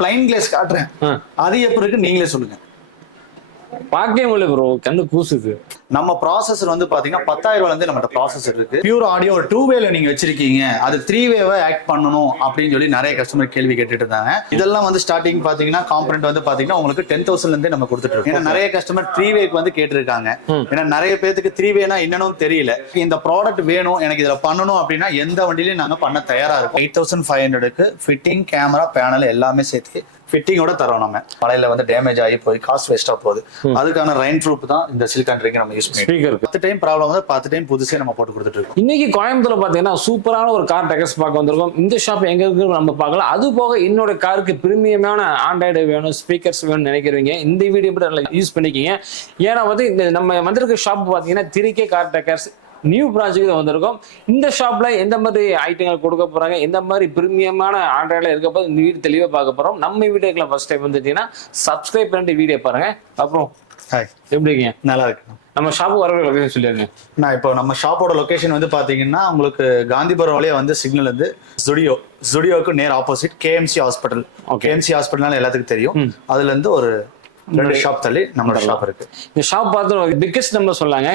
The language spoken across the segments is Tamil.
பிளைன் கிளாஸ் காட்டுறேன், அது எப்படி இருக்கு நீங்களே சொல்லுங்க. பாக்கவே முடியல ப்ரோ, கண்ணு கூசுது. நம்ம ப்ராசஸர் வந்து பாத்தீங்கன்னா 10,000 ரூபாயில இருந்து நம்ம ப்ராசஸர் இருக்கு. பியூர் ஆடியோ ஒரு 2 வேல நீங்க வச்சிருக்கீங்க, அது 3 வேவா ஆக்ட் பண்ணணும் அப்படின்னு சொல்லி நிறைய கஸ்டமர் கேள்வி கேட்டுட்டு இருந்தாங்க. இதெல்லாம் வந்து ஸ்டார்டிங் பாத்தீங்கன்னா காம்பனன்ட் வந்து பாத்தீங்கன்னா உங்களுக்கு 10,000 இருந்தே நம்ம கொடுத்துட்டு இருக்கோம். ஏன்னா நிறைய கஸ்டமர் 3 வேக்கு வந்து கேட்டிருக்காங்க. ஏன்னா நிறைய பேருக்கு 3 வேனா என்னன்னு தெரியல. இந்த ப்ராடக்ட் வேணும் எனக்கு இதுல பண்ணணும் அப்படின்னா எந்த வண்டியிலயும் நாங்க பண்ண தயாரா இருக்கும். 8,500க்கு ஃபிட்டிங் கேமரா பேனல் எல்லாமே சேர்த்து ஃபிட்டிங்கோட தரோம். நம்ம மலையில வந்து டேமேஜ் ஆகி போய் காஸ்ட் வேஸ்டா போகுது. அதுக்கான ரெயின் ப்ரூஃப் தான் இந்த சிலிக்கான் ரிங் நம்ம யூஸ் ஸ்பீக்கர். 10 டைம் ப்ராப்ளம் வந்து 10 டைம் புதுசே நம்ம போட்டு கொடுத்துட்டு இருக்கோம். இன்னைக்கு கோயம்புத்தூர்ல பாத்தீங்கன்னா சூப்பரான ஒரு கார் டெக்கர்ஸ் பார்க்க வந்திருக்கோம். இந்த ஷாப் எங்க இருக்கு நம்ம பார்க்கலாம். அது போக என்னோட காருக்கு பிரீமியமான ஆண்ட்ராய்டு வேணும், ஸ்பீக்கர்ஸ் வேணும்னு நினைக்கிறீங்க, இந்த வீடியோ கூட யூஸ் பண்ணிக்கிங்க. ஏன்னா வந்து இந்த நம்ம வந்திருக்க ஷாப் பாத்தீங்கன்னா 3K கார் டெக்கர்ஸ் நியூ பிரான்ச்சுக்கு வந்திருக்கோம். இந்த ஷாப்ல எந்த மாதிரி ஐட்டங்கள் கொடுக்க போறாங்க, எந்த மாதிரி பிரீமியமான ஆண்ட்ராய்டுல இருக்க போது இந்த வீடியோ தெளிவாக பார்க்க போறோம். நம்ம வீடியோக்குள்ள ஃபர்ஸ்ட் டைம் வந்துட்டீங்கன்னா சப்ஸ்கிரைப் பண்ணிட்டு வீடியோ பாருங்க. அப்புறம் எப்படி இருக்கீங்க? நல்லா இருக்கு. நம்ம ஷாப்பு வர லொகேஷன் சொல்லிருங்க. நான் இப்போ நம்ம ஷாப்போட லொகேஷன் வந்து பாத்தீங்கன்னா உங்களுக்கு காந்திபுரம் வழியா வந்து சிக்னல் வந்து ஜுடியோக்கு நேர் ஆப்போசிட் கேஎம்சி ஹாஸ்பிட்டல். கேஎம்சி ஹாஸ்பிட்டல்னால எல்லாத்துக்கும் தெரியும். அதுல இருந்து ஒரு 2 ஷாப் தள்ளி நம்ம ஷாப் இருக்கு. இந்த ஷாப் பார்த்து பிக்கஸ்ட் நம்பர் சொல்லாங்க.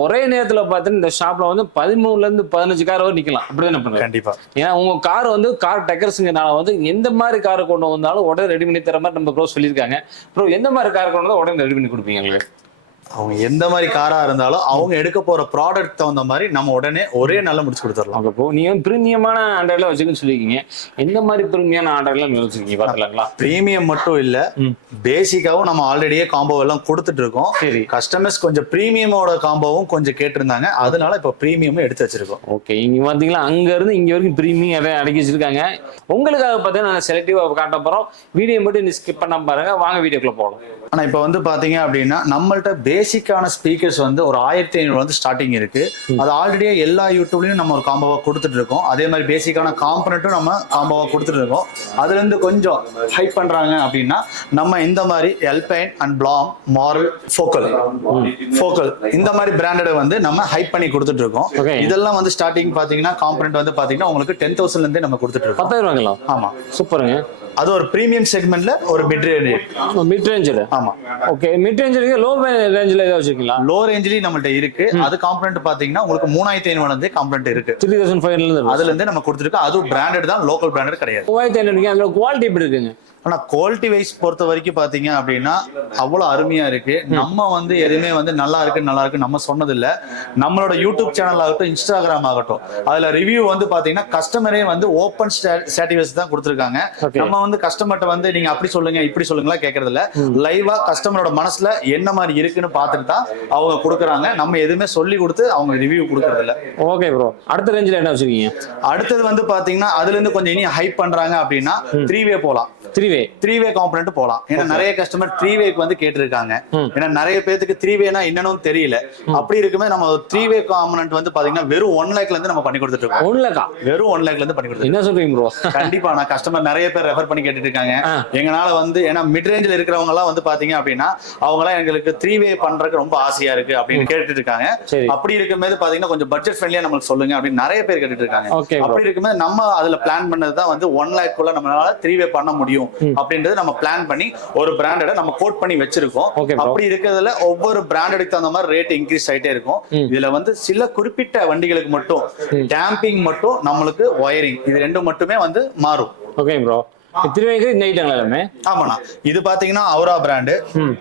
ஒரே நேரத்துல பார்த்து இந்த ஷாப்ல வந்து 13ல இருந்து 15 கார் வரை நிக்கலாம். அப்படிதான் பண்ணுங்க. கண்டிப்பா. ஏன்னா உங்க கார் வந்து கார் டெக்கர்ஸ்ங்கனால வந்து எந்த மாதிரி காரை கொண்டு வந்தாலும் உடனே ரெடி பண்ணி தர மாதிரி நம்ம ப்ரோ சொல்லியிருக்காங்க. ப்ரோ எந்த மாதிரி கார் கொண்டு வந்தா உடனே ரெடி பண்ணி கொடுப்பீங்க உங்களுக்கு? அவங்க எந்த மாதிரி காரா இருந்தாலும் அவங்க எடுக்க போற ப்ராடக்ட் தகுந்த மாதிரி நம்ம உடனே ஒரே நாள்ல முடிச்சு கொடுத்துடலாம். அப்போ நீங்க பிரீமியமான ஆண்ட்ராய்டுல வச்சுக்கன்னு சொல்லிருக்கீங்க. எந்த மாதிரி பிரீமியமான ஆண்ட்ராய்டுல வச்சிருக்கீங்க பாத்துலாங்களா? பிரீமியம் மட்டும் இல்ல, பேசிக்காவும் நம்ம ஆல்ரெடியே காம்போ எல்லாம் கொடுத்துட்டு இருக்கோம். சரி, கஸ்டமர்ஸ் கொஞ்சம் பிரீமியமோட காம்போவும் கொஞ்சம் கேட்டிருந்தாங்க, அதனால இப்ப பிரீமியமும் எடுத்து வச்சிருக்கோம். ஓகே, இங்க பாத்தீங்களா அங்க இருந்து இங்க வரைக்கும் பிரீமியம் அடக்கி வச்சிருக்காங்க. உங்களுக்காக பார்த்தீங்கன்னா நான் செலக்டிவா காட்ட போறோம். வீடியோ மட்டும் ஸ்கிப் பண்ண பாருங்க. வாங்க வீடியோக்குள்ள போகலாம். ஆனா இப்ப வந்து பாத்தீங்க அப்படின்னா நம்மள்ட்ட பேசிக்கான ஸ்பீக்கர்ஸ் வந்து ஒரு 1,500 வந்து ஸ்டார்டிங் இருக்கு. அது ஆல்ரெடியே எல்லா யூடியூப்லயும் நம்ம ஒரு காம்போவா கொடுத்துட்டு இருக்கோம். அதே மாதிரி பேசிக்கான காம்பனட்டும் நம்ம காம்போவா கொடுத்துட்டு இருக்கோம். அதுல இருந்து கொஞ்சம் ஹைப் பண்றாங்க அப்படின்னா நம்ம இந்த மாதிரி எல்பைன் அண்ட் பிளாம் மாரல் ஃபோக்கல் இந்த மாதிரி பிராண்டட் வந்து நம்ம ஹைப் பண்ணி கொடுத்துட்டு இருக்கோம். இதெல்லாம் வந்து ஸ்டார்டிங் பாத்தீங்கன்னா காம்பனட் வந்து பாத்தீங்கன்னா உங்களுக்கு 10,000ல இருந்தே நம்ம கொடுத்துட்டு இருக்கோம். 10,000 ஆமா, சூப்பருங்க. அது ஒரு பிரீமியம் செக்மெண்ட்ல ஒரு மிட் ரேஞ்சில். ஆமா, ஓகே. மிட் ரேஞ்சில் லோ ரேஞ்சில் ஏதாவது வச்சிருக்கீங்களா? லோ ரேஞ்சிலயும் நம்மள்ட்ட இருக்கு. அது காம்பனன்ட் பாத்தீங்கன்னா உங்களுக்கு 3,500 காம்பனன்ட் இருக்கு. 3,500 அதுல இருந்து நம்ம கொடுத்துருக்கோம். அது பிராண்டட் தான், லோக்கல் பிராண்டட் கிடையாது. 3,500. அதோட குவாலிட்டி எப்படி இருக்குங்க? ஆனா குவாலிட்டி வைஸ் பொறுத்த வரைக்கும் பாத்தீங்க அப்படின்னா அவ்வளவு அருமையா இருக்கு. நம்ம வந்து எதுவுமே வந்து நல்லா இருக்கு நம்ம சொன்னது இல்ல. நம்மளோட யூடியூப் சேனல் ஆகட்டும், இன்ஸ்டாகிராம் ஆகட்டும், அதுல ரிவ்யூ வந்து பாத்தீங்கன்னா கஸ்டமரே வந்து ஓப்பன் ஸ்டாட்டிஸ் தான் கொடுத்துருக்காங்க. நம்ம வந்து கஸ்டமர்ட்ட வந்து நீங்க அப்படி சொல்லுங்க இப்படி சொல்லுங்களா கேட்கறது இல்ல. லைவா கஸ்டமரோட மனசுல என்ன மாதிரி இருக்குன்னு பார்த்துட்டு தான் அவங்க கொடுக்குறாங்க. நம்ம எதுவுமே சொல்லி கொடுத்து அவங்க ரிவ்யூ கொடுக்கறது இல்ல. ஓகே ப்ரோ, அடுத்த ரேஞ்சில் என்ன வச்சிருக்கீங்க? அடுத்தது வந்து பாத்தீங்கன்னா அதுல இருந்து கொஞ்சம் இனி ஹைப் பண்றாங்க அப்படின்னா 3 வே போலாம். 3 வே காம்பனன்ட் போலாம். ஏன்னா நிறைய கஸ்டமர் 3 வேக்கு வந்து கேட்டிருக்காங்க. ஏன்னா நிறைய பேருக்கு 3 வேனா என்னன்னு தெரியல. அப்படி இருக்குமே நம்ம 3 வே காம்பனன்ட் வந்து பாத்தீங்கன்னா வெறும் 1 லேக்ல இருந்து நம்ம பண்ணி கொடுத்துட்டு இருக்கோம். 1 லேக்கா? வெறும் 1 லேக்ல இருந்து பண்ணி கொடுத்துட்டு. என்ன சொல்றீங்க ப்ரோ? கண்டிப்பா. நான் கஸ்டமர் நிறைய பேர் ரெஃபர் பண்ணி கேட்டுட்டு இருக்காங்க. எங்கனால வந்து ஏன்னா மிட் ரேஞ்சில் இருக்கிறவங்க எல்லாம் வந்து பாத்தீங்க அப்படின்னா அவங்க எல்லாம் எங்களுக்கு 3 வே பண்றதுக்கு ரொம்ப ஆசையா இருக்கு அப்படின்னு கேட்டுட்டு இருக்காங்க. அப்படி இருக்கும்போது பாத்தீங்கன்னா கொஞ்சம் பட்ஜெட் ஃப்ரெண்ட்லியா நமக்கு சொல்லுங்க அப்படின்னு நிறைய பேர் கேட்டுட்டு இருக்காங்க. அப்படி இருக்கும்போது நம்ம அதுல பிளான் பண்ணதுதான் வந்து 1 லேக் குள்ள நம்மளால 3 வே பண்ண முடியும் அப்படின்றது நம்ம பிளான் பண்ணி ஒரு பிராண்டட நம்ம கோட் பண்ணி வச்சிருக்கோம். அப்படி இருக்கிறதுல ஒவ்வொரு பிராண்டடுக்கு தகுந்த மாதிரி ரேட் இன்க்ரீஸ் ஆயிட்டே இருக்கும். இதுல வந்து சில குறிப்பிட்ட வண்டிகளுக்கு மட்டும் டேம்பிங் மட்டும் நம்மளுக்கு ஒயரிங் இது ரெண்டும் மட்டுமே வந்து மாறும். Okay bro. ஆமாண்ணா, இது பாத்தீங்கன்னா அவுரா பிராண்டு.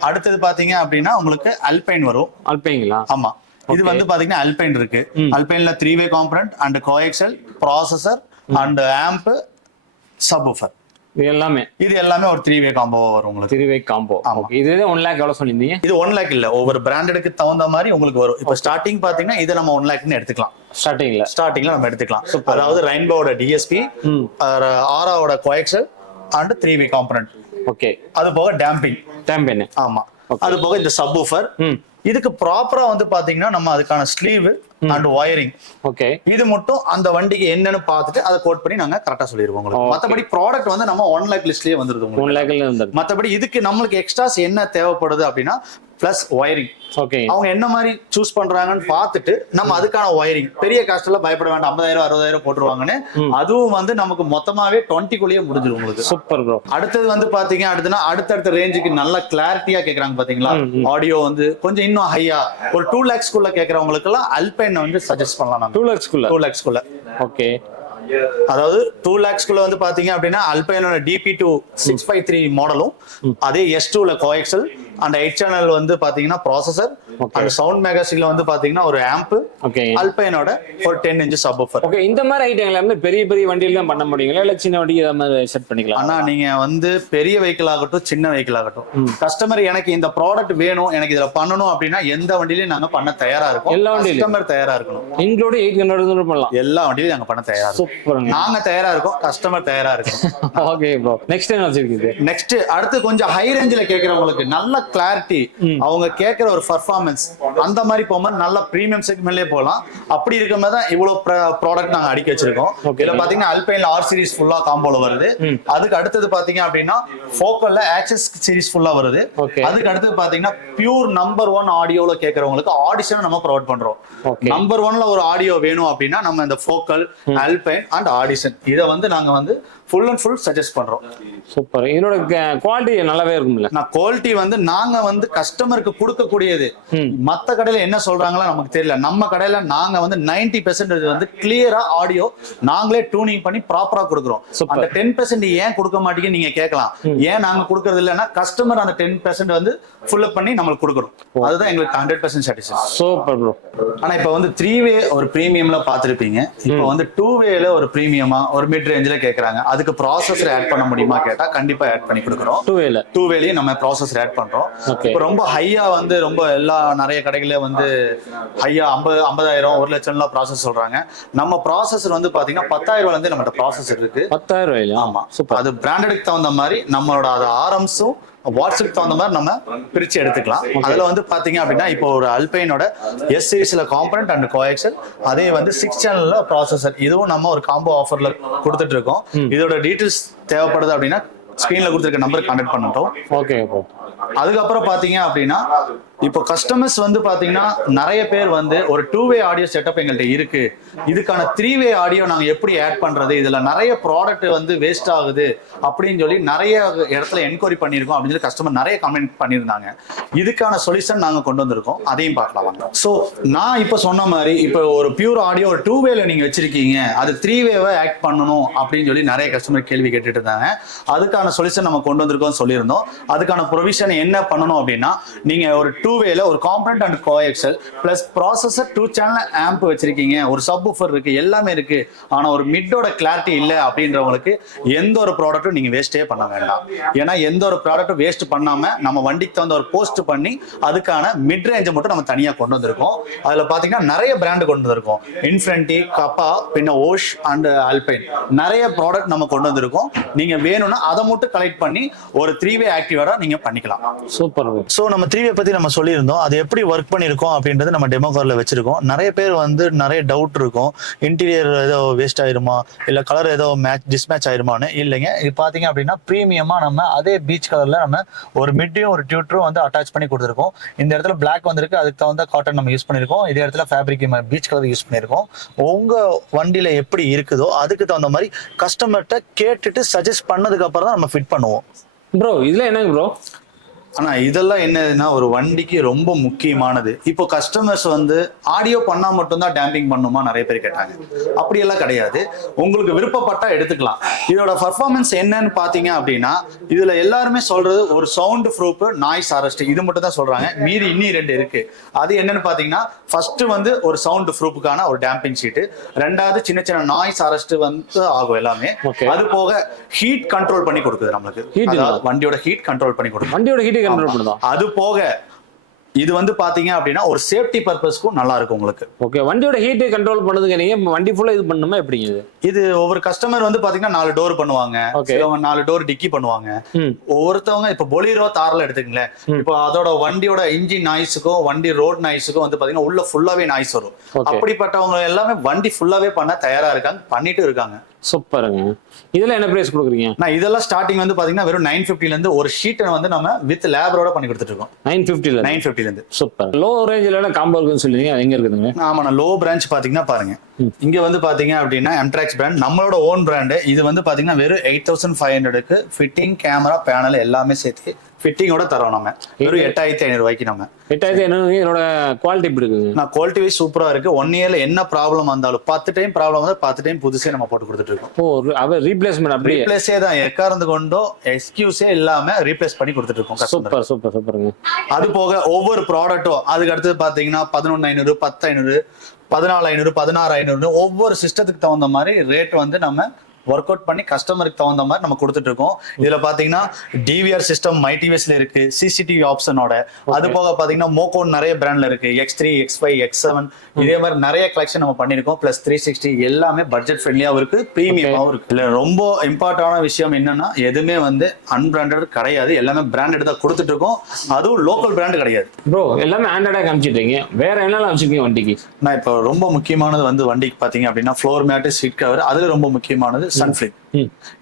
அடுத்தது பாத்தீங்க அப்படின்னா உங்களுக்கு அல்பைன் வரும். அல்பைன்ங்களா? ஆமா. இது வந்து பாத்தீங்கன்னா அல்பைன் இருக்கு. அல்பைன்ல 3 way component and coaxial processor and amp subwoofer இது எல்லாமே ஒரு 3 வே காம்போவா வரும் உங்களுக்கு. 3 வே காம்போ. ஓகே. இது 1 லேக் எவ்வளவு சொல்லிருந்தீங்க? இது 1 லேக் இல்ல, ஒவ்வொரு பிராண்டடுக்கு தகுந்த மாதிரி உங்களுக்கு வரும். இப்போ ஸ்டார்டிங் பாத்தீங்கன்னா இது நம்ம 1 லேக்னு எடுத்துக்கலாம். ஸ்டார்டிங்ல நம்ம எடுத்துக்கலாம். அதாவது ரெயின்போவோட டிஎஸ்பி, ஆராவோட coaxial and 3 way component. Okay. அது போக டேம்பிங். ஆமா. அது போக இந்த சப்வூஃபர். இதுக்கு ப்ராப்பரா வந்து பாத்தீங்கன்னா நம்ம அதுக்கான ஸ்லீவ் அண்ட் வயரிங். ஓகே. இது மட்டும் அந்த வண்டிக்கு என்னன்னு பார்த்துட்டு அதை கோட் பண்ணி நாங்க கரெக்டா சொல்லிடுவோம் உங்களுக்கு. மத்தபடி ப்ராடக்ட் வந்து நம்ம 1 லேக் லிஸ்ட்லயே வந்துருது உங்களுக்கு. 1 லேக்ல இருந்து. மத்தபடி இதுக்கு நம்மளுக்கு எக்ஸ்ட்ராஸ் என்ன தேவைப்படுது அப்படின்னா பிளஸ் ஒயரிங். ஓகே, அவங்க என்ன மாதிரி சூஸ் பண்றாங்கன்னு பார்த்துட்டு நம்ம அதுக்கான ஒயரிங் பெரிய காஸ்ட்ல பயப்பட வேண்டாம், 50,000 60,000 போட்டுருவாங்கன்னு. அதுவும் வந்து நமக்கு மொத்தமாவே 20 முடிஞ்சிடும் உங்களுக்கு. Super bro. அடுத்தது வந்து பாத்தீங்க அப்படின்னா அடுத்தடுத்த ரேஞ்சுக்கு நல்ல கிளாரிட்டியா கேக்குறாங்க பாத்தீங்களா, ஆடியோ வந்து கொஞ்சம் இன்னும் ஹையா ஒரு 2 lakhs குள்ள கேக்குறவங்களுக்கு எல்லாம் அல்பைன் வந்து சஜஸ்ட் பண்ணலாம். 2 lakhs குள்ள 2 lakhs குள்ள. ஓகே, அதாவது 2 lakhs குள்ள வந்து பாத்தீங்க அப்படின்னா அல்பைனோட DP2 653 மாடலும், அதே S2 ல கோஎக்சல் அண்ட் 8 channel வந்து பாத்தீங்கன்னா ப்ராசஸர் அண்ட் சவுண்ட் மெகாசிக்ல வந்து பாத்தீங்கன்னா ஒரு ஆம்ப். ஓகே, அல்பைனோட ஒரு 10 inch சப்வூஃபர். ஓகே, இந்த மாதிரி ஐட்டம் எல்லாமே பெரிய பெரிய வண்டியில தான் பண்ண முடியுங்களா இல்ல சின்ன வண்டி ஏதாவது மாதிரி செட் பண்ணிக்கலாம்? ஆனா நீங்க வந்து பெரிய வெஹிக்கிள் ஆகட்டும் சின்ன வெஹிக்கிள் ஆகட்டும், கஸ்டமர் எனக்கு இந்த ப்ராடக்ட் வேணும் எனக்கு இதுல பண்ணணும் அப்படின்னா எந்த வண்டியிலயும் நாங்க பண்ண தயாரா இருக்கோம். எல்லா வண்டியிலும் கஸ்டமர் தயாரா இருக்கணும். இன்க்ளூட் 800 பண்ணலாம். எல்லா வண்டியிலும் நாங்க பண்ண தயாரா இருக்கோம். சூப்பருங்க. நாங்க தயாரா இருக்கோம், கஸ்டமர் தயாரா இருக்கோம். ஓகே ப்ரோ, நெக்ஸ்ட் என்ன வச்சிருக்கீங்க? நெக்ஸ்ட் அடுத்து கொஞ்சம் ஹை ரேஞ்சில கேக்குறவங்களுக்கு நல்ல கிளாரிட்டி, அவங்க கேட்கிற ஒரு பர்ஃபார்மன்ஸ் அந்த மாதிரி போகும்போது நல்ல பிரீமியம் செக்மெண்ட்லயே போகலாம். அப்படி இருக்கும் போது தான் இவ்வளவு ப்ராடக்ட் நாங்க அடிக்க வச்சிருக்கோம். இதுல பாத்தீங்கன்னா அல்பைன்ல ஆர் சீரிஸ் ஃபுல்லா காம்போல வருது. அதுக்கு அடுத்தது பாத்தீங்க அப்படின்னா ஃபோக்கல்ல ஆக்சஸ் சீரிஸ் ஃபுல்லா வருது. அதுக்கு அடுத்தது பாத்தீங்கன்னா பியூர் நம்பர் 1 ஆடியோல கேட்கறவங்களுக்கு ஆடிஷன் நம்ம ப்ரொவைட் பண்றோம். நம்பர் 1ல ஒரு ஆடியோ வேணும் அப்படின்னா நம்ம இந்த ஃபோக்கல், அல்பைன் அண்ட் ஆடிஷன் இதை வந்து நாங்க வந்து ஃபுல் அண்ட் ஃபுல் சஜஸ்ட் பண்றோம். சூப்பர். இதோட குவாலிட்டி நல்லாவே இருக்கும்ல? நான் குவாலிட்டி வந்து நாங்க வந்து கஸ்டமருக்கு கொடுக்கக்கூடியது. மத்த கடையில என்ன சொல்றாங்களோ நமக்கு தெரியல. நம்ம கடையில நாங்க வந்து 90% வந்து கிளியரா ஆடியோ நாங்களே டியூனிங் பண்ணி ப்ராப்பரா கொடுக்குறோம். அந்த 10% ஏன் கொடுக்க மாட்டீங்க நீங்க கேட்கலாம். ஏன் நாங்க கொடுக்கறது இல்லைன்னா கஸ்டமர் அந்த 10% வந்து ஃபுல் அப் பண்ணி நம்மளுக்கு கொடுக்குறோம். அதுதான் எங்களுக்கு 100% சாட்டிஸ்ஃபேக்ஷன். Super bro. ஆனா இப்ப வந்து 3-way ஒரு பிரீமியம்ல பாத்துருப்பீங்க. இப்போ வந்து 2-wayல ஒரு பிரீமியமா ஒரு மிட் ரேஞ்சில கேக்குறாங்க. அதுக்கு ப்ராசஸர் ஆட் பண்ண முடியுமா கேட்டா கண்டிப்பா ஆட் பண்ணி கொடுக்குறோம். 2-wayலயே நம்ம ப்ராசஸர் ஆட் பண்றோம். இப்போ ரொம்ப ஹையா வந்து ரொம்ப எல்லா நிறைய கடைகளே வந்து ஹையா 50,000 1 லட்சம்லாம் ப்ராசஸ் சொல்றாங்க. நம்ம ப்ராசஸர் வந்து பாத்தீங்கன்னா 10,000 ரூபாயில இருந்து நம்மகிட்ட ப்ராசஸர் இருக்கு. 10,000 ரூபாயில? ஆமா. அது பிராண்டடுக்கு தகுந்த மாதிரி நம்மளோட அது ஆர்எம்ஸும் வாட்ஸ்அப் தகுந்த மாதிரி நம்ம பிரிச்சு எடுத்துக்கலாம். அதுல வந்து பாத்தீங்க அப்படின்னா இப்போ ஒரு அல்பைனோட S சீரிஸ்ல காம்பனன்ட் அண்ட் கோஎக்சல், அதே வந்து 6 channel ப்ராசஸர், இதுவும் நம்ம ஒரு காம்போ ஆஃபர்ல கொடுத்துட்டு இருக்கோம். இதோட டீடைல்ஸ் தேவைப்படுது அப்படின்னா ஸ்கிரீன்ல கொடுத்துருக்க நம்பருக்கு கான்டாக்ட் பண்ணிட்டோம். ஓகே. அதுக்கப்புறம் பாத்தீங்க அப்படின்னா இப்போ கஸ்டமர்ஸ் வந்து பாத்தீங்கன்னா நிறைய பேர் வந்து ஒரு 2-way ஆடியோ செட்டப் எங்கள்கிட்ட இருக்கு, இதுக்கான 3-way ஆடியோ நாங்க எப்படி ஆட் பண்றது, இதுல நிறைய ப்ராடக்ட் வந்து வேஸ்ட் ஆகுது அப்படின்னு சொல்லி நிறைய இடத்துல என்கொயரி பண்ணிருக்கோம் அப்படின்னு சொல்லி கஸ்டமர் நிறைய கமெண்ட் பண்ணியிருந்தாங்க. இதுக்கான சொல்யூஷன் நாங்க கொண்டு வந்திருக்கோம், அதையும் பார்க்கலாம் வாங்க. ஸோ நான் இப்போ சொன்ன மாதிரி இப்போ ஒரு பியூர் ஆடியோ ஒரு 2-wayல நீங்க வச்சிருக்கீங்க, அது 3-way ஆக்ட் பண்ணணும் அப்படின்னு சொல்லி நிறைய கஸ்டமர் கேள்வி கேட்டுட்டு இருந்தாங்க. அதுக்கான சொல்யூஷன் நம்ம கொண்டு வந்திருக்கோம் சொல்லியிருந்தோம். அதுக்கான ப்ரொவிஷன் என்ன பண்ணணும் அப்படின்னா நீங்க ஒரு 2-wayல ஒரு component and coaxial plus processor 2 channel amp வச்சிருக்கீங்க, ஒரு சப்வூஃபர் இருக்கு, எல்லாமே இருக்கு, ஆனா ஒரு மிட்டோட கிளாரிட்டி இல்ல அப்படின்றவங்களுக்கு எந்த ஒரு ப்ராடக்ட்டும் நீங்க வேஸ்டே பண்ண வேண்டாம். ஏன்னா எந்த ஒரு ப்ராடக்ட்டும் வேஸ்ட் பண்ணாம நம்ம வண்டிக்கு தகுந்த ஒரு போஸ்ட் பண்ணி அதுக்கான மிட் ரேஞ்சை மட்டும் நம்ம தனியா கொண்டு வந்திருக்கோம். அதுல பாத்தீங்கன்னா நிறைய பிராண்ட் கொண்டு வந்திருக்கோம். இன்ஃபினிட்டி, கப்பா, பின்ன ஓஷ் அண்ட் அல்பைன், நிறைய ப்ராடக்ட் நம்ம கொண்டு வந்திருக்கோம். நீங்க வேணும்னா அதை மட்டும் கலெக்ட் பண்ணி ஒரு 3-way ஆக்டிவேட்டா நீங்க பண்ணிக்கலாம். சூப்பர். சோ நம்ம 3-way பத்தி நம்ம சொல்லியிருந்தோம், அது எப்படி ஒர்க் பண்ணிருக்கோம் அப்படின்றது நம்ம டெமோ கார்ல வச்சிருக்கோம். நிறைய பேர் வந்து நிறைய டவுட் இருக்கும், இன்டீரியர் ஏதோ வேஸ்ட் ஆயிருமா இல்ல கலர் ஏதோ டிஸ்மேட்ச் ஆயிருமான்னு. இல்லைங்க, இது பாத்தீங்க அப்படின்னா பிரீமியமா நம்ம அதே பீச் கலர்ல நம்ம ஒரு மிட்டையும் ஒரு டியூட்டரும் வந்து அட்டாச் பண்ணி கொடுத்துருக்கோம். இந்த இடத்துல பிளாக் வந்திருக்கு, அதுக்கு தகுந்த காட்டன் நம்ம யூஸ் பண்ணிருக்கோம். இதே இடத்துல ஃபேப்ரிக் பீச் கலர் யூஸ் பண்ணிருக்கோம். உங்க வண்டியில எப்படி இருக்குதோ அதுக்கு தகுந்த மாதிரி கஸ்டமர்கிட்ட கேட்டுட்டு சஜஸ்ட் பண்ணதுக்கு அப்புறம் தான் நம்ம ஃபிட் பண்ணுவோம். ப்ரோ இதுல என்னங்க ப்ரோ? ஆனா இதெல்லாம் என்னதுன்னா ஒரு வண்டிக்கு ரொம்ப முக்கியமானது. இப்போ கஸ்டமர்ஸ் வந்து ஆடியோ பண்ணா மட்டும்தான் டேம்பிங் பண்ணுமா நிறைய பேர் கேட்டாங்க. அப்படியெல்லாம் கிடையாது, உங்களுக்கு விருப்பப்பட்டா எடுத்துக்கலாம். இதோட பர்ஃபார்மன்ஸ் என்னன்னு பாத்தீங்க அப்படின்னா இதுல எல்லாருமே சொல்றது ஒரு சவுண்ட் ப்ரூஃப், நாய்ஸ் அரெஸ்ட், இது மட்டும் தான் சொல்றாங்க. மீதி இன்னி 2 இருக்கு. அது என்னன்னு பாத்தீங்கன்னா ஃபர்ஸ்ட் வந்து ஒரு சவுண்ட் ப்ரூஃப்கான ஒரு டேம்பிங் ஷீட், ரெண்டாவது சின்ன சின்ன நாய்ஸ் அரெஸ்ட் வந்து ஆகும் எல்லாமே. அது போக ஹீட் கண்ட்ரோல் பண்ணி கொடுக்குது நம்மளுக்கு, வண்டியோட ஹீட் கண்ட்ரோல் பண்ணி கொடுக்குது. வண்டியோட ஹீட் கண்ட்ரோல் பண்ணுதா? அது போக இது வந்து பாத்தீங்க அப்படின்னா ஒரு சேஃப்டி பர்பஸ்க்கும் நல்லா இருக்கும் உங்களுக்கு. ஓகே, வண்டியோட ஹீட் கண்ட்ரோல் பண்ணதுக்கு நீங்க வண்டி ஃபுல்லா இது பண்ணுமா எப்படிங்க? இது ஒவ்வொரு கஸ்டமர் வந்து பாத்தீங்கன்னா 4 டோர் பண்ணுவாங்க, 4 டோர் டிக்கி பண்ணுவாங்க. ஒவ்வொருத்தவங்க இப்ப பொலிரோ, தார்ல எடுத்துக்கங்களேன், இப்போ அதோட வண்டியோட இன்ஜின் நாய்ஸுக்கும் வண்டி ரோட் நாய்ஸுக்கும் வந்து பாத்தீங்கன்னா உள்ள ஃபுல்லாவே நாய்ஸ் வரும். அப்படிப்பட்டவங்க எல்லாமே வண்டி ஃபுல்லாவே பண்ண தயாரா இருக்காங்க, பண்ணிட்டு இருக்காங்க. சூப்பருங்க. இதெல்லாம் என்ன பிரைஸ் கொடுக்குறீங்க? நான் இதெல்லாம் ஸ்டார்டிங் வந்து பாத்தீங்கன்னா வெறும் 950 ல இருந்து ஒரு ஷீட்டை வந்து நம்ம வித் லேபரோட பண்ணி கொடுத்துட்டு இருக்கோம். 950 ல இருந்து. சூப்பர். லோ ரேஞ்சில காம்போ இருக்குன்னு சொல்லுவீங்க, அது எங்க இருக்குதுங்க? ஆமா, நான் லோ பிரான்ச் பாத்தீங்கன்னா பாருங்க, இங்க வந்து பாத்தீங்க அப்படின்னா எம்ட்ராக்ஸ் பிராண்ட், நம்மளோட ஓன் பிராண்ட். இது வந்து பாத்தீங்கன்னா வெறும் 8500க்கு ஃபிட்டிங், கேமரா, பேனல் எல்லாமே சேர்த்து ஃபிட்டிங்கோட தரோம். நம்ம வெறும் 8500 ரூபாய்க்கு. நம்ம 8500. என்னோட குவாலிட்டி எப்படி இருக்குங்க? நான் குவாலிட்டி வைஸ் சூப்பரா இருக்கு. 1 இயர்ல என்ன ப்ராப்ளம் வந்தாலும் 10 டைம் ப்ராப்ளம் வந்து 10 டைம் புதுசே நம்ம போட்டு கொடுத்துட்டு இருக்கோம். ஓ, அவ ரீப்ளேஸ்மெண்ட் அப்படியே ரீப்ளேஸே தான், எக்காரந்து கொண்டோ எக்ஸ்கியூஸே இல்லாம ரீப்ளேஸ் பண்ணி கொடுத்துட்டு இருக்கோம். சூப்பர் சூப்பர் சூப்பருங்க. அது போக ஒவ்வொரு ப்ராடக்ட்டும் அதுக்கு அடுத்து பாத்தீங்கன்னா 11500, 10500, 14500, 16500 ஒவ்வொரு சிஸ்டத்துக்கு தகுந்த மாதிரி ரேட் வந்து நம்ம ஒர்க் அவுட் பண்ணி கஸ்டமருக்கு தகுந்த மாதிரி நம்ம கொடுத்துட்டு இருக்கோம். இதுல பாத்தீங்கன்னா டிவிஆர் சிஸ்டம் மைடிவிஎஸ்ல இருக்கு, சிசிடிவி ஆப்ஷனோட. அது போக பாத்தீங்கன்னா மோகோன் நிறைய பிராண்ட்ல இருக்கு, X3, X5, X7 இதே மாதிரி நிறைய கலெக்ஷன் நம்ம பண்ணிருக்கோம். பிளஸ் 360 எல்லாமே பட்ஜெட் ஃப்ரெண்ட்லியாவும் இருக்கு, பிரீமியமாவும் இருக்கு. இல்ல ரொம்ப இம்பார்ட்டன்டான விஷயம் என்னன்னா எதுவுமே வந்து அன்பிராண்டட் கிடையாது, எல்லாமே பிராண்டட் தான் கொடுத்துட்டு இருக்கோம். அதுவும் லோக்கல் பிராண்ட் கிடையாது. ப்ரோ எல்லாமே ஆண்ட்ராய்டா காமிச்சிட்டீங்க, வேற என்னெல்லாம் வச்சிருக்கீங்க வண்டிக்கு? நான் இப்போ ரொம்ப முக்கியமானது வந்து வண்டிக்கு பாத்தீங்க அப்படின்னா ஃப்ளோர் மேட், சீட் கவர். அதுல ரொம்ப முக்கியமானது சன்ஃபிளிக்.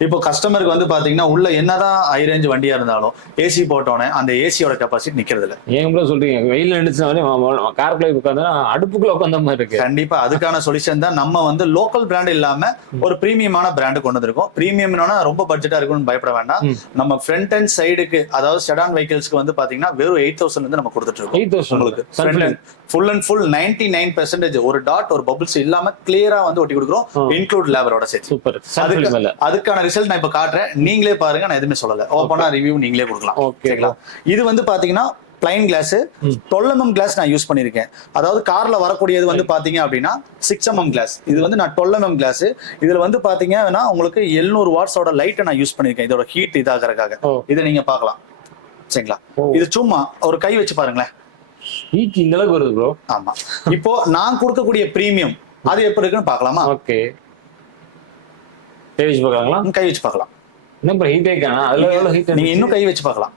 இப்போ கஸ்டமருக்கு வந்து பாத்தீங்கன்னா உள்ள என்னதான் ஹை ரேஞ்ச் வண்டியா இருந்தாலும் ஏசி போட்டோன்னே அந்த ஏசியோட கெப்பாசிட்டி நிக்கிறது இல்ல. ஏன் ப்ரோ சொல்றீங்க? வெயில் நினைச்சு காருக்குள்ள உட்காந்து அடுப்புக்குள்ள உட்காந்த மாதிரி இருக்கு. கண்டிப்பா அதுக்கான சொல்யூஷன் தான் நம்ம வந்து லோக்கல் பிராண்ட் இல்லாம ஒரு பிரீமியமான பிராண்ட் கொண்டு வந்திருக்கோம். பிரீமியம்னா ரொம்ப பட்ஜெட்டா இருக்கும்னு பயப்பட வேண்டாம். நம்ம ஃப்ரண்ட் அண்ட் சைடுக்கு, அதாவது செடான் வெஹிக்கிள்ஸ்க்கு வந்து பாத்தீங்கன்னா வெறும் 8000 இருந்து நம்ம கொடுத்துட்டு இருக்கோம். 8000 உங்களுக்கு ஃபுல் அண்ட் ஃபுல் 99% ஒரு டாட் ஒரு பபிள்ஸ் இல்லாம கிளியரா வந்து ஒட்டி கொடுக்குறோம், இன்க்ளூட் லேபரோட சேர்த்து. சூப்பர். அதுக்கான ரிசல்ட் நான் இப்ப காட்டுறேன், நீங்களே பாருங்க. நான் எதுவுமே சொல்லல, ஓபனா ரிவ்யூ நீங்களே கொடுக்கலாம். ஓகேங்களா? இது வந்து பாத்தீங்கன்னா பிளைன் கிளாஸ் 12 mm கிளாஸ் நான் யூஸ் பண்ணிருக்கேன். அதாவது கார்ல வரக்கூடியது வந்து பாத்தீங்க அப்படின்னா 6 mm கிளாஸ். இது வந்து நான் 12 mm கிளாஸ். இதுல வந்து பாத்தீங்கன்னா உங்களுக்கு 700 வாட்ஸோட லைட்டை நான் யூஸ் பண்ணிருக்கேன், இதோட ஹீட் இதாகிறதுக்காக. இதை நீங்க பார்க்கலாம். சரிங்களா? இது சும்மா ஒரு கை வச்சு பாருங்களேன், ஹீட் இந்த அளவுக்கு வருது ப்ரோ. ஆமா. இப்போ நான் கொடுக்கக்கூடிய பிரீமியம் அது எப்படி இருக்குன்னு பார்க்கலாமா? ஓகே, கை வச்சு பார்க்கலாங்களா? கை வச்சு பார்க்கலாம். என்ன ப்ரோ ஹீட் ஆயிக்கானா? அதுல எவ்வளவு ஹீட்? நீங்க இன்னும் கை வச்சு பார்க்கலாம்.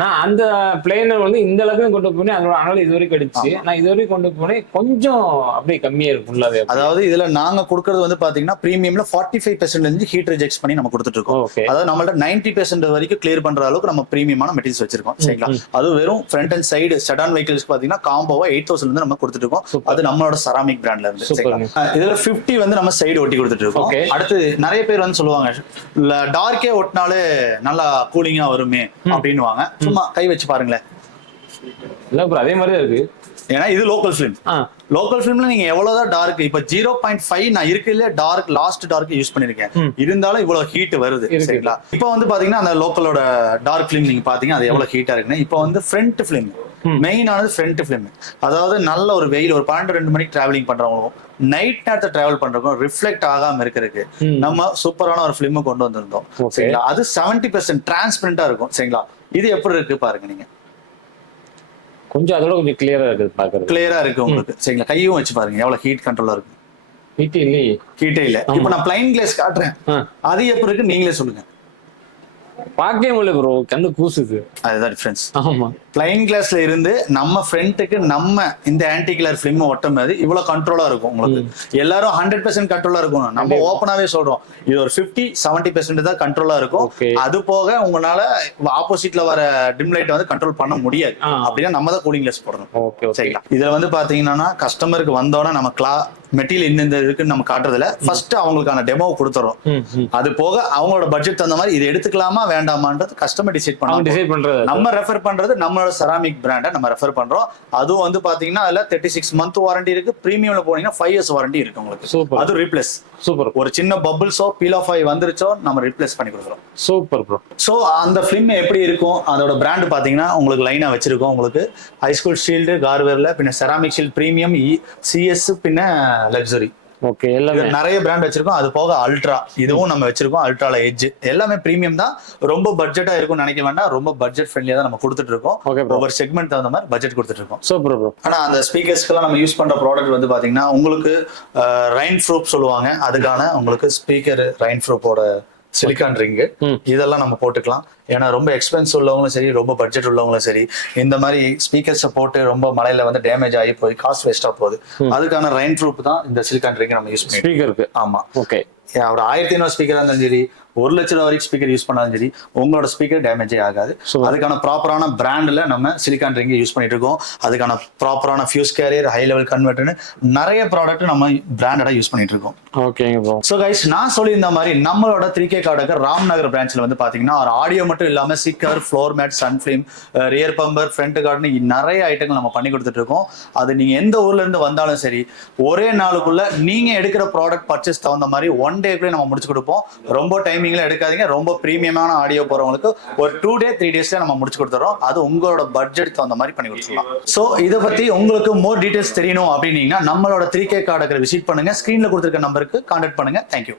நான் அந்த பிளேனர் வந்து இந்த அளவுக்கு கொண்டு போனேன், அதோட அனல் இது வரைக்கும் அடிச்சு. நான் இது வரைக்கும் கொண்டு போனேன், கொஞ்சம் அப்படியே கம்மியா இருக்கும் ஃபுல்லாவே. அதாவது இதுல நாங்க கொடுக்கறது வந்து பாத்தீங்கன்னா பிரீமியம்ல 45% இருந்து ஹீட் ரிஜெக்ட் பண்ணி நம்ம கொடுத்துட்டு இருக்கோம். அதாவது நம்மள்ட்ட 90% வரைக்கும் கிளியர் பண்ற அளவுக்கு நம்ம பிரீமியமான மெட்டீரியல்ஸ் வச்சிருக்கோம். சரிங்களா? அது வெறும் front and side sedan vehicles பாத்தீங்கன்னா காம்போவா 8000 இருந்து நம்ம கொடுத்துட்டு இருக்கோம். அது நம்மளோட செராமிக் பிராண்ட்ல இருந்து. இதுல 50 வந்து நம்ம சைடு ஒட்டி கொடுத்துட்டு இருக்கோம். அடுத்து நிறைய பேர் வந்து சொல்லுவாங்க டார்க்கே ஒட்டினாலே நல்லா கூலிங்கா வருமே அப்படின்னுவாங்க. சும்மா கை வச்சு பாருங்களேன். இல்ல ப்ரோ அதே மாதிரி இருக்கு. ஏன்னா இது லோக்கல் ஃபிலிம். லோக்கல் ஃபிலிம்ல நீங்க எவ்வளவுதான் டார்க், இப்ப 0.5 நான் இருக்குல்ல டார்க், லாஸ்ட் டார்க் யூஸ் பண்ணிருக்கேன், இருந்தாலும் இவ்வளவு ஹீட் வருது. சரிங்களா? இப்போ வந்து பாத்தீங்கன்னா அந்த லோக்கலோட டார்க் ஃபிலிம் நீங்க பாத்தீங்கன்னா அது எவ்வளவு ஹீட்டா இருக்குன்னு. இப்போ வந்து ஃப்ரண்ட் ஃபிலிம் மெயினானது ஃப்ரண்ட் ஃபிலிம். அதாவது நல்ல ஒரு வெயில் ஒரு 12-2 மணிக்கு டிராவலிங் பண்றவங்களும் நைட் நேரத்தை டிராவல் பண்றவங்க ரிஃப்ளெக்ட் ஆகாம இருக்கிறதுக்கு நம்ம சூப்பரான ஒரு ஃபிலிம் கொண்டு வந்திருந்தோம். சரிங்களா? அது 70% டிரான்ஸ்பரண்டா இருக்கும். சரிங்களா? இது எப்படி இருக்கு பாருங்க, நீங்க கொஞ்சம் அதோட கொஞ்சம் கிளியரா இருக்கு, பாக்குறது கிளியரா இருக்கு உங்களுக்கு. சரிங்களா? கையும் வச்சு பாருங்க எவ்வளவு ஹீட் கண்ட்ரோலா இருக்கு. ஹீட் இல்லையே, ஹீட்டே இல்ல. இப்போ நான் பிளைன் கிளாஸ் காட்டுறேன், அது எப்படி இருக்கு நீங்களே சொல்லுங்க. பாக்கவே முடியல ப்ரோ, கண்ணு கூசுது. அதுதான் டிஃபரன்ஸ். ஆமா, பிளைன் கிளாஸ்ல இருந்து நம்ம ஃப்ரண்ட்டுக்கு நம்ம இந்த ஆன்டி கிளர் ஃபிலிம் ஒட்டும் போது இவ்வளவு கண்ட்ரோலா இருக்கும் உங்களுக்கு. எல்லாரும் 100% கண்ட்ரோலா இருக்கும், நம்ம ஓப்பனாவே சொல்றோம். இது ஒரு 50-70% தான் கண்ட்ரோலா இருக்கும். அது போக உங்களால ஆப்போசிட்ல வர டிம் லைட் வந்து கண்ட்ரோல் பண்ண முடியாது. அப்படின்னா நம்ம தான் கூலிங் கிளாஸ் போடணும். சரிங்களா? இதுல வந்து பாத்தீங்கன்னா கஸ்டமருக்கு வந்தோடனே நம்ம மெட்டீரியல் இந்த இருக்குன்னு நம்ம காட்டுறதுல ஃபர்ஸ்ட் அவங்களுக்கான டெமோ கொடுத்துறோம். அது போக அவங்களோட பட்ஜெட் தகுந்த மாதிரி இது எடுத்துக்கலாமா வேண்டாமான்றது கஸ்டமர் டிசைட் பண்றது. நம்ம ரெஃபர் பண்றது நம்மளோட செராமிக் பிராண்டை நம்ம ரெஃபர் பண்றோம். அதுவும் வந்து பாத்தீங்கன்னா அதுல 36 month வாரண்டி இருக்கு. பிரீமியம்ல போனீங்கன்னா 5 years வாரண்டி இருக்கு உங்களுக்கு. அது ரீப்ளேஸ். சூப்பர். ஒரு சின்ன பபிள்ஸோ பீல் ஆஃப் ஆகி வந்துருச்சோ நம்ம ரீப்ளேஸ் பண்ணி கொடுக்குறோம். Super bro. சோ அந்த ஃபிலிம் எப்படி இருக்கும், அதோட பிராண்ட் பாத்தீங்கன்னா உங்களுக்கு லைனா வச்சிருக்கோம். உங்களுக்கு ஹைஸ்கூல் ஷீல்டு, கார்வேர்ல, பின்ன செராமிக் ஷீல்டு பிரீமியம், சிஎஸ், பின்ன லக்ஸரி. ஓகே, எல்லாமே நிறைய பிராண்ட் வச்சிருக்கோம். அது போக அல்ட்ரா இதுவும் நம்ம வச்சிருக்கோம். அல்ட்ரால எட்ஜ் எல்லாமே பிரீமியம் தான். ரொம்ப பட்ஜெட்டா இருக்கும் நினைக்க வேண்டாம், ரொம்ப பட்ஜெட் ஃப்ரெண்ட்லியா தான் நம்ம கொடுத்துட்டு இருக்கோம். ஒவ்வொரு செக்மெண்ட் தகுந்த மாதிரி பட்ஜெட் கொடுத்துட்டு இருக்கோம். Super bro. ஆனா அந்த ஸ்பீக்கர்ஸ்க்கெல்லாம் நம்ம யூஸ் பண்ற ப்ராடக்ட் வந்து பாத்தீங்கன்னா உங்களுக்கு ரைன் ப்ரூஃப் சொல்லுவாங்க. அதுக்கான உங்களுக்கு ஸ்பீக்கர் ரைன் ப்ரூஃபோட சிலிக்கான் ரிங்கு இதெல்லாம் நம்ம போட்டுக்கலாம். ஏன்னா ரொம்ப எக்ஸ்பென்ஸ் உள்ளவங்களும் சரி, ரொம்ப பட்ஜெட் உள்ளவங்களும் சரி, இந்த மாதிரி ஸ்பீக்கர்ஸை போட்டு ரொம்ப மழையில வந்து டேமேஜ் ஆகி போய் காஸ்ட் வேஸ்டா போகுது. அதுக்கான ரெயின் ப்ரூஃப் தான் இந்த சிலிக்கான் ரிங் நம்ம யூஸ் பண்ணி. ஸ்பீக்கருக்கு ஆமா. ஓகே. ஒரு 1500 ஸ்பீக்கரா இருந்தாலும் சரி, 1 லட்சம் ரூபாய் வரைக்கும் ஸ்பீக்கர் யூஸ் பண்ணாலும் சரி, உங்களோட ஸ்பீக்கர் டேமேஜே ஆகாது. அதுக்கான ப்ராப்பரான பிராண்ட்ல நம்ம சிலிக்கான் ரிங் யூஸ் பண்ணிட்டு இருக்கோம். அதுக்கான ப்ராப்பரான ஃபியூஸ் கேரியர், ஹை லெவல் கன்வெர்டர்னு நிறைய ப்ராடக்ட் நம்ம பிராண்டடா யூஸ் பண்ணிட்டு இருக்கோம். ஓகேங்க ப்ரோ. ஸோ கைஸ், நான் சொல்லியிருந்த மாதிரி நம்மளோட 3K கார்டுக்கு ராம்நகர் பிரான்ச்ல வந்து பாத்தீங்கன்னா ஒரு ஆடியோ மட்டும் இல்லாம சிக்கர், floor mat, sun film, rear bumper, front கார்டுன்னு நிறைய ஐட்டங்கள் நம்ம பண்ணி கொடுத்துட்டு இருக்கோம். அது நீங்க எந்த ஊர்ல இருந்து வந்தாலும் சரி, ஒரே நாளுக்குள்ள நீங்க எடுக்கிற ப்ராடக்ட் பர்ச்சேஸ் தகுந்த மாதிரி 1 டேக்குள்ளே நம்ம முடிச்சு கொடுப்போம். ரொம்ப டைமிங்ல எடுக்காதீங்க. ரொம்ப பிரீமியமான ஆடியோ போறவங்களுக்கு ஒரு 2 டே 3 டேஸ்ல நம்ம முடிச்சு கொடுத்துறோம். அது உங்களோட பட்ஜெட் தகுந்த மாதிரி பண்ணி கொடுத்துடலாம். ஸோ இதை பத்தி உங்களுக்கு மோர் டீடைல்ஸ் தெரியணும் அப்படின்னீங்கன்னா நம்மளோட 3K கார்டுக்கு விசிட் பண்ணுங்க. ஸ்கிரீன்ல கொடுத்துருக்க நம்பருக்கு கான்டாக்ட் பண்ணுங்க. தேங்க்யூ.